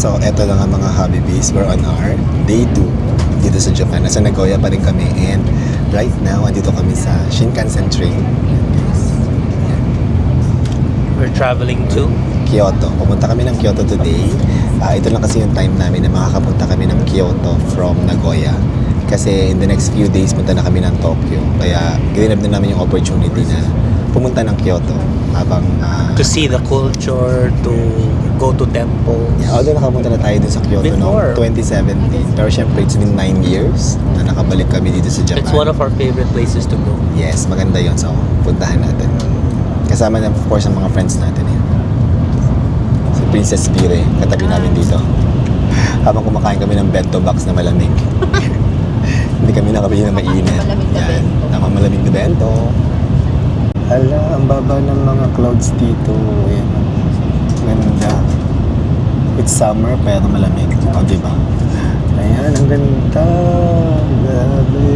So, eto lang ang mga hobby bees. We're on our day 2 dito sa Japan. Nasa Nagoya pa rin kami. And right now, andito kami sa Shinkansen train. Yan, guys. Yan. We're traveling to Kyoto. Pumunta kami ng Kyoto today. Ito lang kasi yung time namin na makakapunta kami ng Kyoto from Nagoya. Kasi in the next few days, punta na kami ng Tokyo. Kaya ginanap na namin yung opportunity na pumunta ng Kyoto habang to see the culture, to go to temple. yeah, although nakapunta na tayo dun sa Kyoto Before. noong 2017. Pero syempre, it's been 9 years na nakabalik kami dito sa Japan. It's one of our favorite places to go. Yes, maganda yun. So, puntahan natin. Kasama na, of course, ang mga friends natin. Eh. Si Princess Pire, katabi namin dito. Habang kumakain kami ng bento box na malamig. Hindi kami nakabili na mainit. Yan, malamig na bento. Hala, ang baba ng mga clouds dito. Ayan. Ganda. It's summer pero malamig. O, diba? Ayan, ang ganda. Grabe.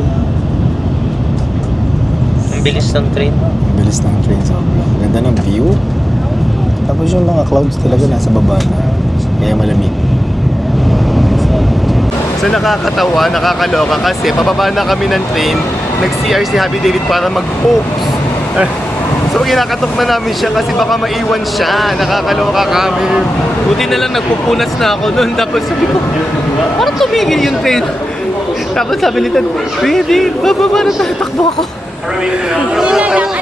Ang bilis ng train. Ang bilis ng train sobrang. Ganda ng view. Tapos yung mga clouds talaga nasa baba na. Kaya malamig. So nakakatawa, nakakaloka kasi pababa na kami ng train. Nag-CR si Happy David para mag-pokes. So kinakatok na namin siya kasi baka maiwan siya. Nakakaloka kami. Buti na lang nagpupunas na ako noon. Tapos sabi ko, parang tumigil yung train. Tapos sabi ni Tad, pwede, bababa na tayo, takbo ako.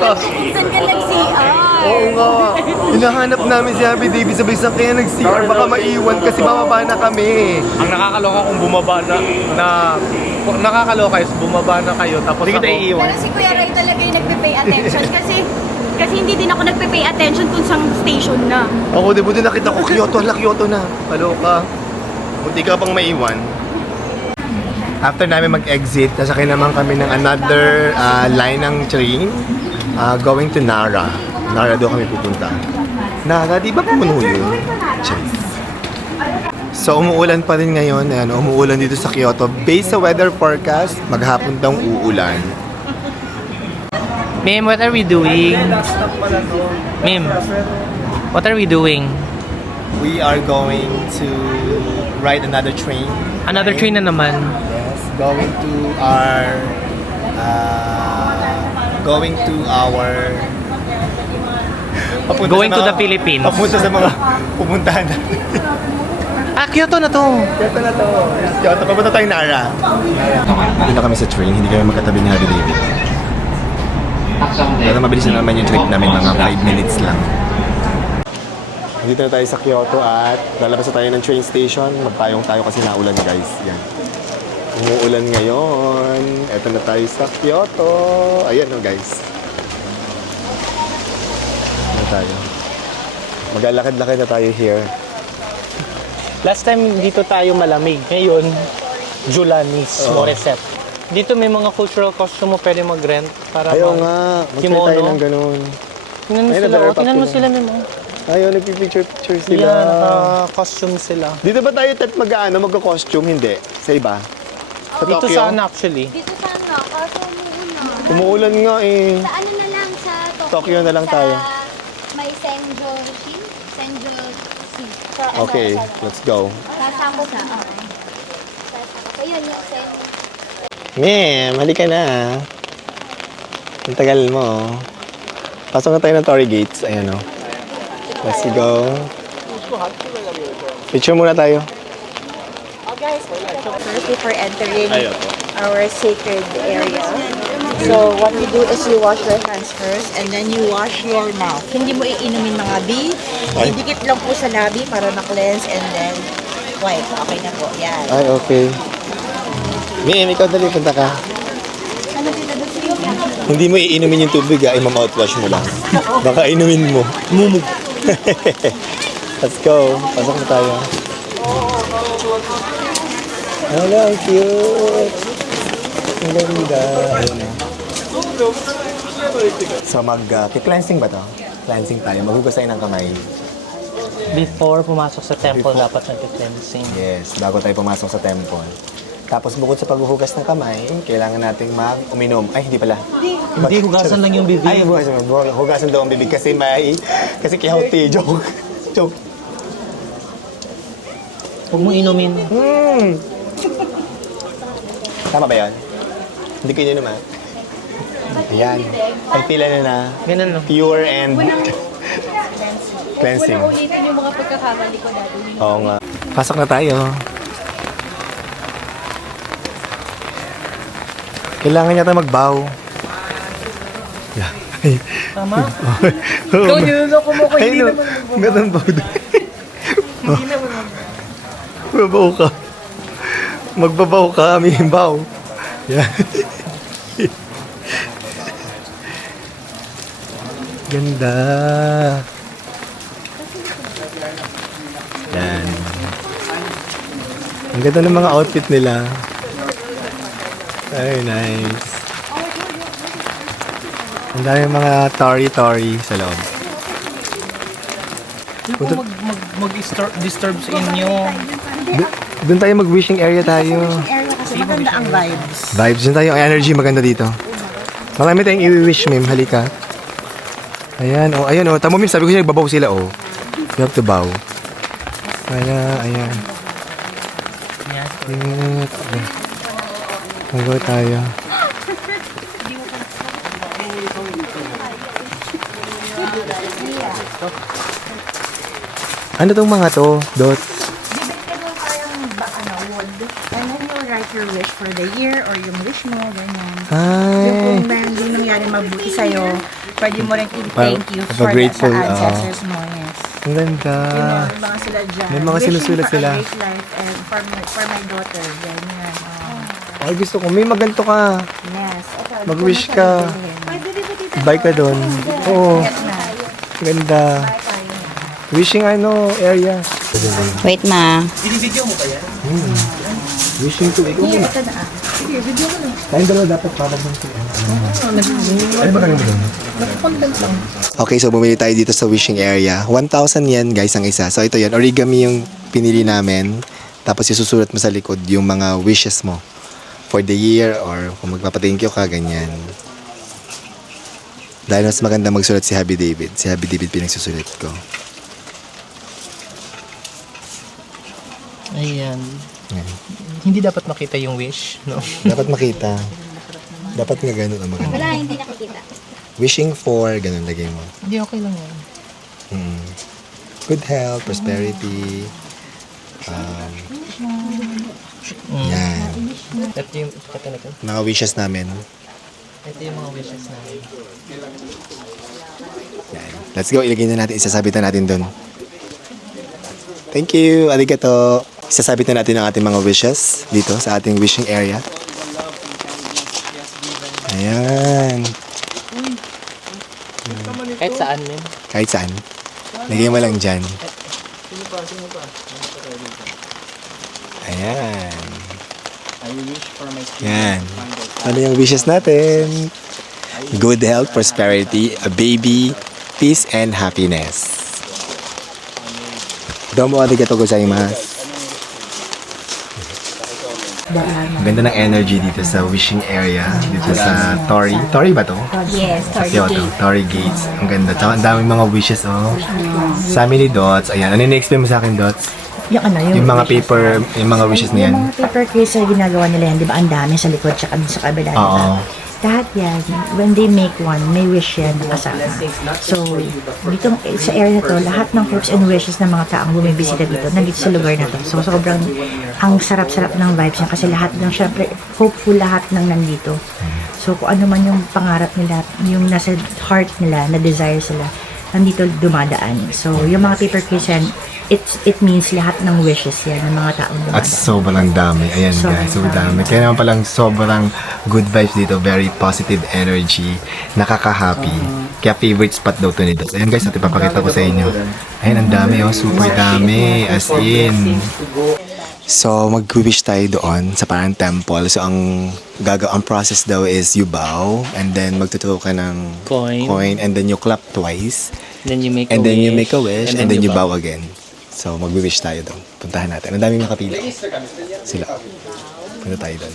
Saan ka nag-CR? Oo nga. Hinahanap namin si Happy David. Sabay sa kaya nag-CR. Baka maiwan kasi bababa na kami. Ang nakakaloka kung bumaba nakakaloka is bumaba na kayo tapos Hindi kita iiwan. Pero si Kuya Ray talaga yung nagpe-pay attention kasi hindi din ako nagpe-pay attention kung saan station na. Ako, di buti nakita ko Kyoto. Hala, Kyoto na. Kaloka. Buti ka pang maiwan. After namin mag-exit, nasakay naman kami ng another line ng train going to Nara. Nara daw kami pupunta. Nara, di ba puno yun? Chase. So, umuulan pa rin ngayon. Ayan, umuulan dito sa Kyoto. Based sa weather forecast, maghapon daw uulan. Ma'am, what are we doing? Ma'am, what are we doing? We are going to ride another train. Another train na naman. Yes, going to our Going to the Philippines. Papunta sa mga pupuntahan natin. Kyoto na to. Kyoto na to. Kyoto, papunta tayong Nara. Hindi na kami sa train, hindi kami magkatabi ni Happy David. Pero mabilis na naman yung trip namin, mga 5 minutes lang. Dito na tayo sa Kyoto at lalabas na tayo ng train station. Magpayong tayo kasi naulan, guys. Yan. Umuulan ngayon. Eto na tayo sa Kyoto. Ayan o, guys. Ano tayo? Maglalakad-lakad na tayo here. Last time dito tayo malamig. Ngayon, Julanis, Morisset. Dito may mga cultural costume mo pwede mag-rent para Ayaw nga. Mag-try tayo kimono. ng ganun. Tingnan mo Ayun, sila. na-verify Tingnan mo na. sila, Memo. Ayaw, nagpipicture-picture sila. Yan, naka-costume sila. Dito ba tayo magka-costume? Hindi. Sa iba? Sa Dito Tokyo? sana actually. Dito sana, kaso umuulan. Umuulan nga eh. Sa ano na lang sa Tokyo? Tokyo na lang sa tayo. May Senjoshi? Senjoshi. Sa ano, Okay, sa- let's go. Sasama sa, okay. Ayun yung Senjoshi. Ma'am, halika na. Ang tagal mo. Pasok na tayo ng Torii Gates. Ayan o. Let's go. Picture muna tayo. Before entering our sacred area. So what you do is you wash your hands first and then you wash your mouth. Hindi mo iinumin mga bee. Idikit lang po sa labi para na-cleanse and then wipe. Okay na po. Yan. Ay, okay. Ma'am, ikaw dali, punta ka. Hindi mo iinumin yung tubig ah, i-mouthwash mo lang. Baka inumin mo. Mumug. Let's go. Pasok na tayo. Hello, ang cute. Ang ganda. Ayun na. So mag-cleansing ba to? Cleansing tayo. Maghugas tayo ng kamay. Before pumasok sa temple, dapat nag-cleansing. Yes, bago tayo pumasok sa temple. Tapos bukod sa paghuhugas ng kamay, kailangan nating uminom. Ay, hindi pala. Hindi, hugasan lang yung bibig. Ay, hugasan daw ang bibig kasi kasi healthy. Joke. Joke. Huwag mo inumin. Tama ba yan? Hindi ko yun naman. Ayan. Pagpila na. Ganun, no? Pure and cleansing. ulitin yung mga pagkakamali ko dati. Oo nga. Pasok na tayo. Kailangan yata mag-bow. Yeah. Tama? Oo. Ikaw, niloloko mo ko. Hindi naman. Ganun bow. Hindi naman. Magbabaw ka. Magbabaw ka, may bow. Yeah. Ganda. Yan. Ang ganda ng mga outfit nila. Very nice. Ang dami mga tori-tori sa loob. Hindi ko mag-disturb sa inyo. Doon tayo mag-wishing area tayo. Area kasi maganda ang vibes. Vibes doon tayo. Ang energy maganda dito. Marami tayong i-wish, Mim. Halika. Ayan, oh, ayan, oh. Tamo, Mim, sabi ko siya, nagbabaw sila, oh. You have to bow. Ayan. Yan. Mag-go tayo. Ano tong mga to, Dot? Bibigyan mo parang wood. And then you write your wish for the year or yung wish mo, ganyan. Ay. Yung kung meron din nangyari mabuti sa'yo, pwede mo rin i-thank you for that grateful, sa ancestors mo, yes. Ang ganda. May mga sila dyan. May mga Wishing sinusulat for sila. a great life and for my daughter, ganyan. Oh. Ay, gusto ko. May maganto ka. Yes. Ito, Mag-wish ito ka. na siya. Bye ka doon. Oo. Yes na. Ganda. Wishing area. Wait, ma. Binibidyo mo ba yan? Wishing to ikaw muna. Ito na. Sige, video mo na. Tayong dalawa dapat para doon sa ano ba kang doon? Okay, so bumili tayo dito sa wishing area. 1,000 yen guys ang isa. So ito yan, origami yung pinili namin. Tapos isusulat mo sa likod yung mga wishes mo for the year or kung magpapa-thank you ka, ganyan. Dahil mas maganda magsulat si Happy David. Si Happy David pinagsusulat ko. Ayan. Yan. Hindi dapat makita yung wish, no? Dapat makita. Dapat nga ganun ang maganda. Wala, hindi nakikita. Wishing for, ganun lagay mo. Hindi, okay lang yan. Good health, prosperity. Yan. Ito yung, Mga wishes namin. ito yung mga wishes namin. Yan. Let's go, ilagay na natin. Isasabit na natin doon. Thank you. Arigato. Isasabit na natin ang ating mga wishes dito sa ating wishing area. Ayan. Kahit saan, men. Kahit saan. Lagay mo lang dyan. Ayan. Yan. Ano yung wishes natin? Good health, prosperity, a baby, peace, and happiness. Domo arigato gozaimasu. Ang ganda ng energy dito sa wishing area, dito sa Tori. Tori ba to? Yes, Kyoto, Tori Gates. Ang ganda. Tsaka ang daming mga wishes, oh. Sa amin ni Dots. Ayan, ano na-explain mo sa akin, Dots? Yung mga paper, yung mga wishes na yan. Yung mga paper case na ginagawa nila yan, di ba? Ang dami sa likod tsaka sa kabila. di ba? Oo. Lahat yan, when they make one, may wish yan kasama. So, dito sa area na to, lahat ng hopes and wishes ng mga taong bumibisita dito, nandito sa lugar na to. So, sobrang ang sarap-sarap ng vibes niya kasi lahat ng, syempre, hopeful lahat ng nandito. So, kung ano man yung pangarap nila, yung nasa heart nila, na desire sila, nandito dumadaan. So, yung mga paper case yan, it means lahat ng wishes yan ng mga taong At dumadaan. sobrang dami. Ayan Sobrang guys, sobrang dami. Kaya naman palang sobrang good vibes dito. Very positive energy. Nakaka-happy. Kaya favorite spot daw to ni Dots. Ayan guys, ito ipapakita ko sa inyo. Ayan, ang dami oh. Super dami. As in. So, mag-wish tayo doon sa parang temple. So, ang process daw is you bow and then magtuturo ka ng Coin. and then you clap twice Then you make and a then wish. you make a wish and then you bow again. So, mag-wish tayo doon. Puntahan natin. Ang daming makapila. Sila. Punta tayo doon.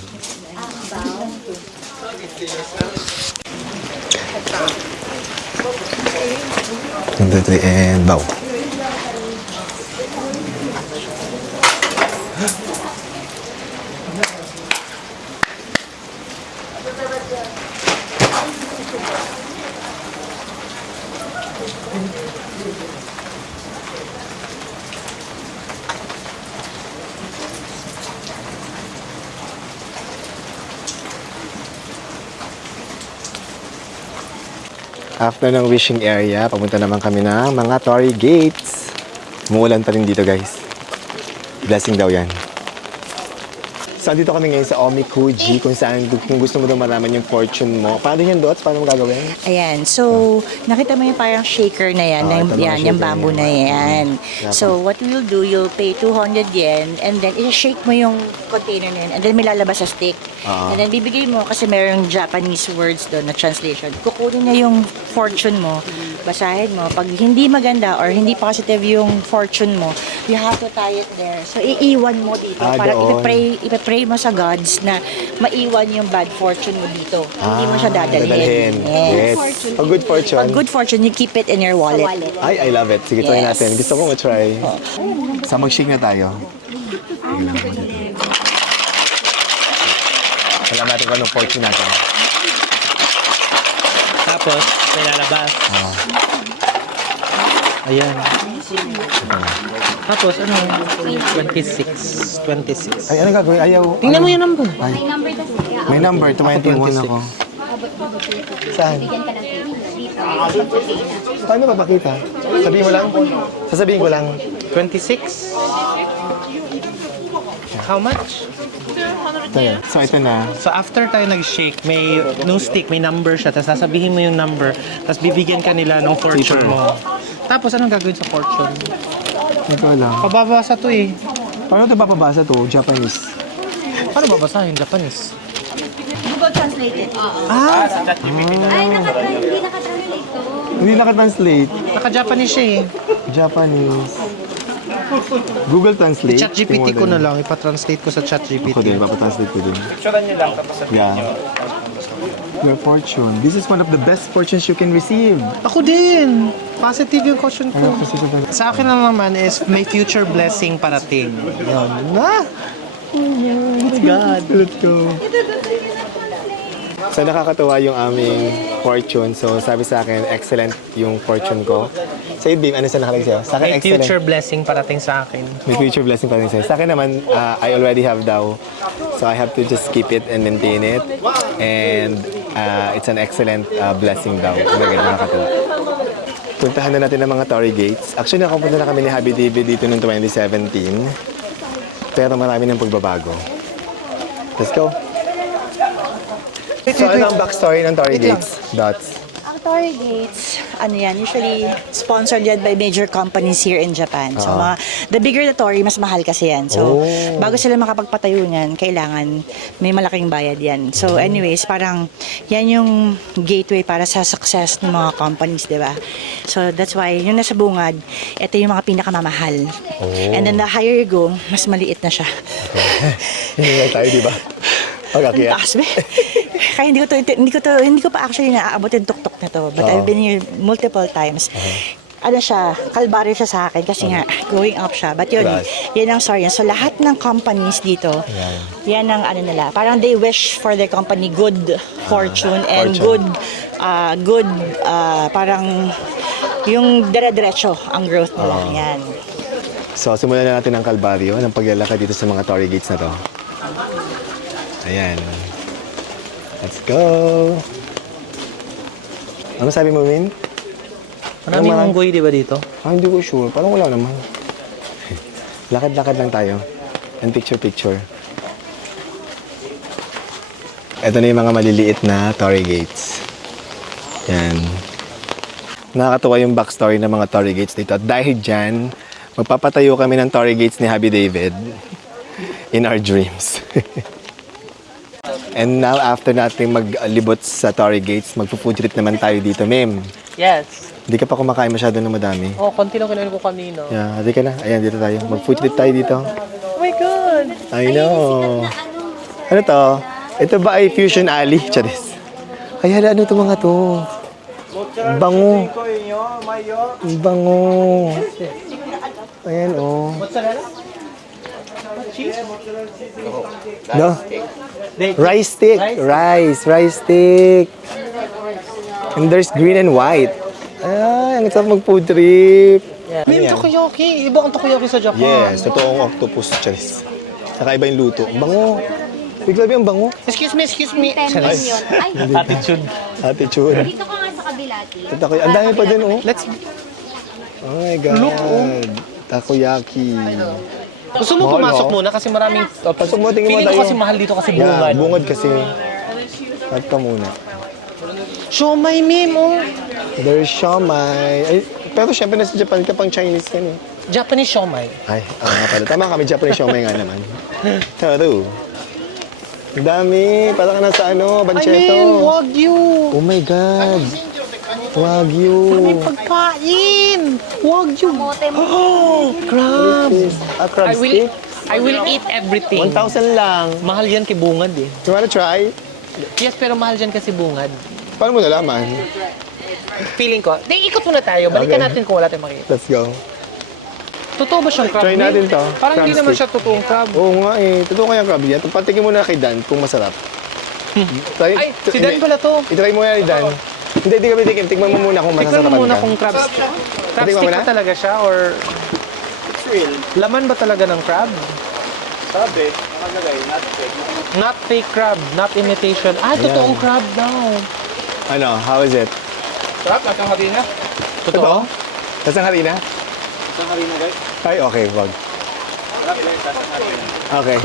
1, 2, 3, and bow. After ng wishing area, papunta naman kami ng mga Torii Gates. Umuulan pa rin dito, guys. Blessing daw yan. So, dito kami ngayon sa Omikuji, kung saan, kung gusto mo daw malaman yung fortune mo. Paano yan, Dots? Paano mo gagawin? Ayan, so nakita mo yung parang shaker na yan, ito mga yan, yung shaker bamboo na na yan. yan. Dapat. So what you'll do, you'll pay 200 yen and then i-shake mo yung container na yan and then may lalabas sa stick. And then bibigay mo kasi mayroong Japanese words doon na translation. Kukunin niya yung fortune mo, basahin mo. Pag hindi maganda or hindi positive yung fortune mo, you have to tie it there. So iiwan mo dito para doon. ipipray mo sa gods na maiwan yung bad fortune mo dito. Hindi mo siya dadalhin. Yes. A good fortune. Pag good fortune, you keep it in your wallet. Ay, I love it. Sige, try Yes. natin. Gusto ko ma-try. So, mag-shake na tayo. Alam natin kung anong fortune natin. Tapos, may lalabas. Ayan. Tapos, ano? 26. 26. Ay, ano gagawin? Ayaw. Tingnan mo yung number. Ay, May number kasi. may number. 21 ako. Saan? Paano mapakita? Sabihin mo lang? Sasabihin ko lang. 26. How much? Ito yun. So, ito na. So after tayo nag-shake, may nung stick, may number siya. Tapos sasabihin mo yung number. Tapos bibigyan ka nila ng fortune Paper. mo. Tapos anong gagawin sa fortune? Ito lang. Pababasa to eh. Paano ito papabasa to? Japanese. Paano babasahin? Japanese. Google Translate it. Ay, hindi nakatranslate to. Hindi nakatranslate. Naka-Japanese siya eh. Japanese. Google Translate. ChatGPT ko Tingnan na lang. Ipatranslate ko sa Ako ChatGPT. din, papatranslate ko din. Yeah. Your fortune. This is one of the best fortunes you can receive. Ako din. Positive yung caution ko. Ano kasi sa Sa akin lang naman is may future blessing parating. Yun. Na! Oh my God. Let's go. So nakakatuwa yung aming fortune. So sabi sa akin, excellent yung fortune ko. Sa Beam, ano sa nakalagay sa'yo? Sa akin, May excellent. future blessing parating sa akin. May future blessing pa rin sa'yo. Sa akin naman, I already have daw. So I have to just keep it and maintain it. And it's an excellent blessing daw. Maganda, nakakatuwa. Puntahan na natin ang mga Torii Gates. Actually, nakapunta na kami ni Happy David dito noong 2017. Pero marami ng pagbabago. Let's go. So, ano ang backstory ng Torii Gates? Dots. Ang Torii Gates, ano yan, usually sponsored yan by major companies here in Japan. So, the bigger the Torii, mas mahal kasi yan. So, bago sila makapagpatayo niyan, kailangan may malaking bayad yan. So, anyways, parang yan yung gateway para sa success ng mga companies, di ba? So, that's why, yung nasa bungad, ito yung mga pinakamamahal. And then, the higher you go, mas maliit na siya. Hindi tayo, di ba? Okay, Ang taas, be. Kaya hindi ko pa actually naaabot yung tuktok na to. But I've been here multiple times. Ano siya, kalbaryo siya sa akin kasi nga, going up siya. But yun, yan ang story. So lahat ng companies dito, yan ang ano nila. Parang they wish for their company good fortune and good, parang yung dire-diretso ang growth nila. Yan. So, simulan na natin ang kalbaryo ng paglalakad dito sa mga Torii Gates na to. Ayan. Let's go! Ano sabi mo, Min? Maraming unggoy, di ba dito? Hindi ko sure. Parang wala naman. Lakad-lakad lang tayo. And picture-picture. Ito na yung mga maliliit na Torii Gates. Yan. Nakakatuwa yung backstory ng mga Torii Gates dito. At dahil dyan, magpapatayo kami ng Torii Gates ni Happy David in our dreams. And now, after natin maglibot sa Torii Gates, magpo-food trip naman tayo dito, Mem. Yes. Hindi ka pa kumakain masyado ng madami. Oh, konti lang kinain ko kanina. Yeah, hindi ka na. Ayan, dito tayo. Mag-food trip tayo dito. Oh my God! I know. Ano to? Ito ba ay Fusion Alley? Charis. Ay, hala, ano to mga to? Bango. Bango. Ayan, oh. Mozzarella? Cheese? No? They- Rice stick. Rice stick. And there's green and white. Ay, ang sarap mag-food trip. Mim, Ano yan? takoyaki. Iba ang takoyaki sa Japan. Yes, totoong octopus chess. Saka iba yung luto. Ang bango. Bigla ang bango. Excuse me. 10 million. Ay, Attitude. Attitude. dito ka nga sa kabila, Ti. Takoy, ang dami pa din, oh. Let's... Oh my God. Look, oh. Takoyaki. Gusto mo Mahal, pumasok no? muna kasi maraming... Pasok mo, tingin mo Feeling ko tayo. kasi mahal dito kasi Yeah, bungad. bungad kasi. At ka muna. Siomay, Mim, oh. There's siomai. Ay, pero syempre nasa Japan ka pang Chinese yan eh. Japanese siomay. Ay, nga pala. Tama kami, Japanese siomai nga naman. Taro. Ang dami. Parang ka nasa ano, I Bancheto. mean, Wagyu. Oh my God. Wagyu. May pagkain. Wagyu. Kamote mo. Oh, crab. Crab stick. I will eat everything. 1,000 lang. Mahal yan kay bungad eh. You wanna try? Yes, pero mahal dyan kasi bungad. Paano mo nalaman? Feeling ko. Ikot muna tayo. Balikan Okay. natin kung wala tayong makita. Let's go. Totoo ba siyang crab? Try Mim? natin to. Parang Crab hindi naman stick. siya totoong crab. Oo nga eh. Totoo kaya crab yan. Patikin mo na kay Dan kung masarap. Try, Ay, si Dan pala to. I-try mo yan ni Dan. Hindi, di ka bitikin. Tikman mo muna kung Tikman masasarapan mo muna ka. kung crab stick. Crab Tikman stick mo ba na? talaga siya or... It's real. Laman ba talaga ng crab? Sabi, nakalagay, not fake. Not fake crab, not imitation. Totoong crab daw. Ano, how is it? Sarap, lasang harina. Totoo? Lasang harina? Lasang harina, guys. Ay, okay, wag. Sarap, guys, lasang harina. Okay.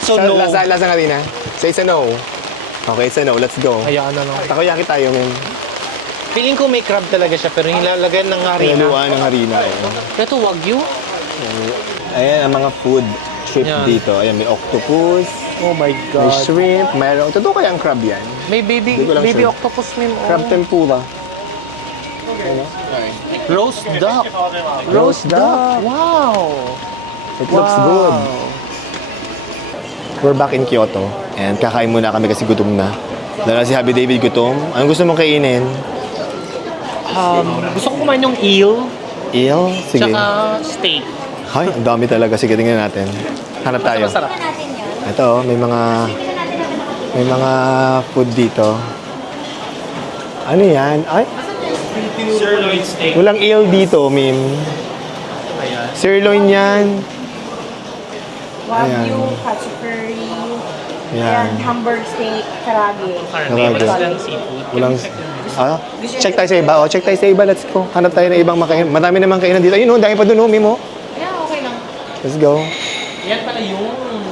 So no. Lasang harina? Say it's a no. Okay, it's a no. Let's go. Hayaan na lang. Takoyaki tayo, men. Feeling ko may crab talaga siya pero nilalagyan ng harina. Pinaluan ng harina. Ito Wagyu? Ayan, ang mga food trip Yan. dito. Ayan, may octopus, Oh my may God. shrimp, mayroon. Totoo kaya ang crab yan? May baby Hindi ko lang baby sure. octopus Mim. Oh. Crab tempura. Roast duck. Roast duck. Wow. It looks good. We're back in Kyoto. And kakain muna kami kasi gutom na. Dahil si Happy David gutom. Anong gusto mong kainin? Gusto ko kumain yung eel Eel? Sige. tsaka steak. Hay, ang dami talaga. Sige, tingnan natin. Hanap tayo. Masarap. natin yun. Ito, may mga food dito. Ano yan? Ay, Sirloin steak. walang eel dito, Mim. Ayan. Sirloin yan. Wagyu, katsu curry, Yan. and hamburg steak, karaage. Carne, wala silang seafood. Walang... Ah, check tayo sa iba. Oh, check tayo sa iba. Let's go. Hanap tayo ng ibang makain. Marami namang kainan dito. Ayun, oh, dahil pa doon, oh, Mim, oh. Yeah, okay lang. Let's go. Yan pala yung...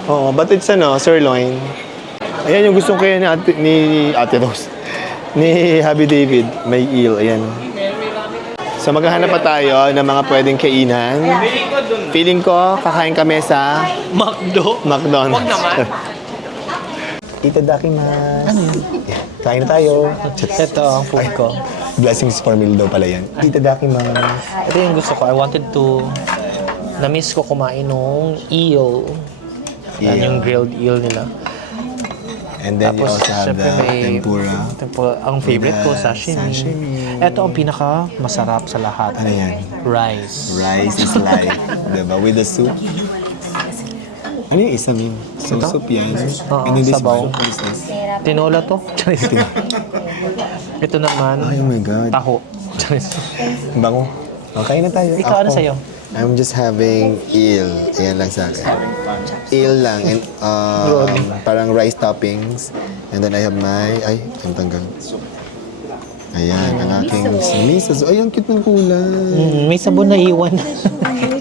Oo, but it's sirloin. Ayan yung gustong kaya ni Ate Rose. Ni Happy David. May eel. Ayan. So maghahanap pa tayo ng mga pwedeng kainan. Feeling ko, kakain kami sa McDo. McDonald's. Huwag naman. Itadakimasu. Ano yan? Kain na tayo. Ito ang food ko. Blessings for meal daw pala yan. Itadakimasu. Ito yung gusto ko. I wanted to... Na-miss ko kumain nung eel. Yan Eel. yung grilled eel nila. And then you Tapos, also have syempre the may... tempura. Ang favorite ko, The sashimi. sashimi. Ito ang pinaka masarap sa lahat. Ano yan? Rice. Rice is life. Diba? With the soup. Ano yung isa, Mim? So, Ito? soup yan. Oo, And then this sabaw. one, what is this? Tinola to. Ito naman, Ay, oh my God. taho. Ang bango. Okay na tayo. Ikaw, ano Ako, sa'yo? I'm just having eel. Ayan lang sa akin. Eel lang. And, parang rice toppings. And then I have my... Ay, ang tanggal. Ayan, ang aking miso. Ay, ang cute ng kulay. May sabon na iwan.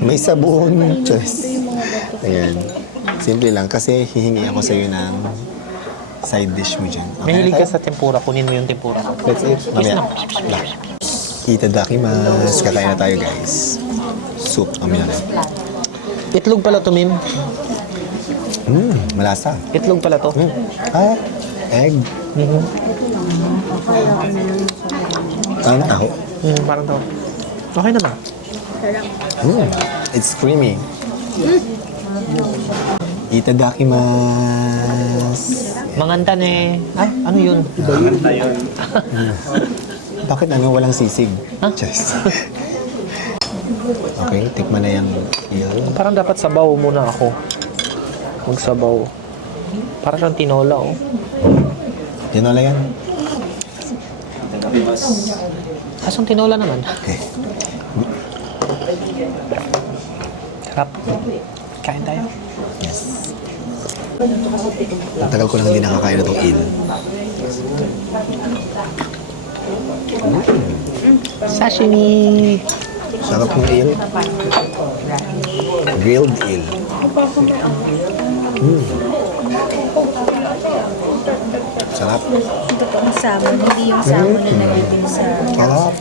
May sabon. Choice. Ayan. Simple lang. Kasi hihingi ako sa'yo ng side dish mo dyan. Okay Mahilig na ka tayo? sa tempura. Kunin mo yung tempura ko. That's it. Mamaya. Itadakimasu. Kakain na tayo, guys. Soup. Amin na. Itlog pala to, Mim. Malasa. Itlog pala to. Ah, egg. Ano? Taho. Parang to. Okay naman. It's creamy. Itadakimasu. Mangantan eh. Ay, ano yun? Bakit ano walang sisig? Huh? Just. Okay, tikman na yung eel. Parang dapat sabaw muna ako. Magsabaw. Parang siyang tinola, oh. Tinola yan. Kasang tinola naman. Okay. Sarap. Kain tayo. Yes. Ang tagal ko nang hindi nakakain na itong eel. Sashimi! Sarap ng eel. Grilled eel. Sarap. Totoong salmon, hindi yung salmon na nalagay sa Sarap.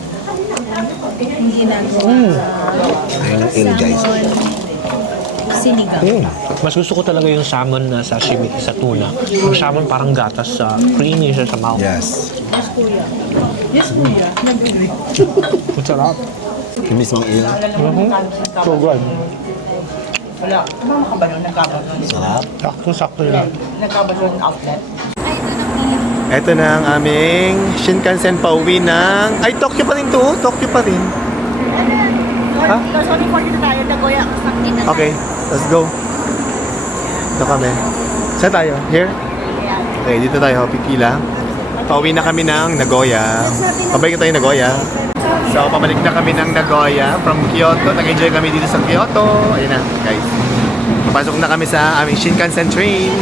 hindi nagawa Ayun ang eel, guys. sinigang. Mas gusto ko talaga yung salmon na sashimi sa tuna. Yung salmon parang gatas sa creamy siya sa mouth. Yes. Ang sarap. Yung mismong eel. So good. Sarap. Sakto-sakto lang. Ito na ang aming Shinkansen pauwi ng... Ay, Tokyo pa rin to. Tokyo pa rin. Ha? Sorry for dito tayo, Nagoya. Okay, let's go. Ito kami. Saan tayo? Here? Okay, dito tayo. Pipila. Pauwi na kami ng Nagoya. Pabalik na tayo Nagoya. So, pabalik na kami ng Nagoya from Kyoto. Nag-enjoy kami dito sa Kyoto. Ayun na, guys. Papasok na kami sa aming Shinkansen train. Let's go. Ito na ang aming Shinkansen pauwi ng... Ay, Tokyo pa rin to. Tokyo pa rin. Okay, dito tayo. Pauwi na kami ng Nagoya. Pauwi na kami ng Nagoya from Kyoto. Nag-enjoy kami dito sa Kyoto. Ayun na, guys. Papasok na kami sa aming Shinkansen train.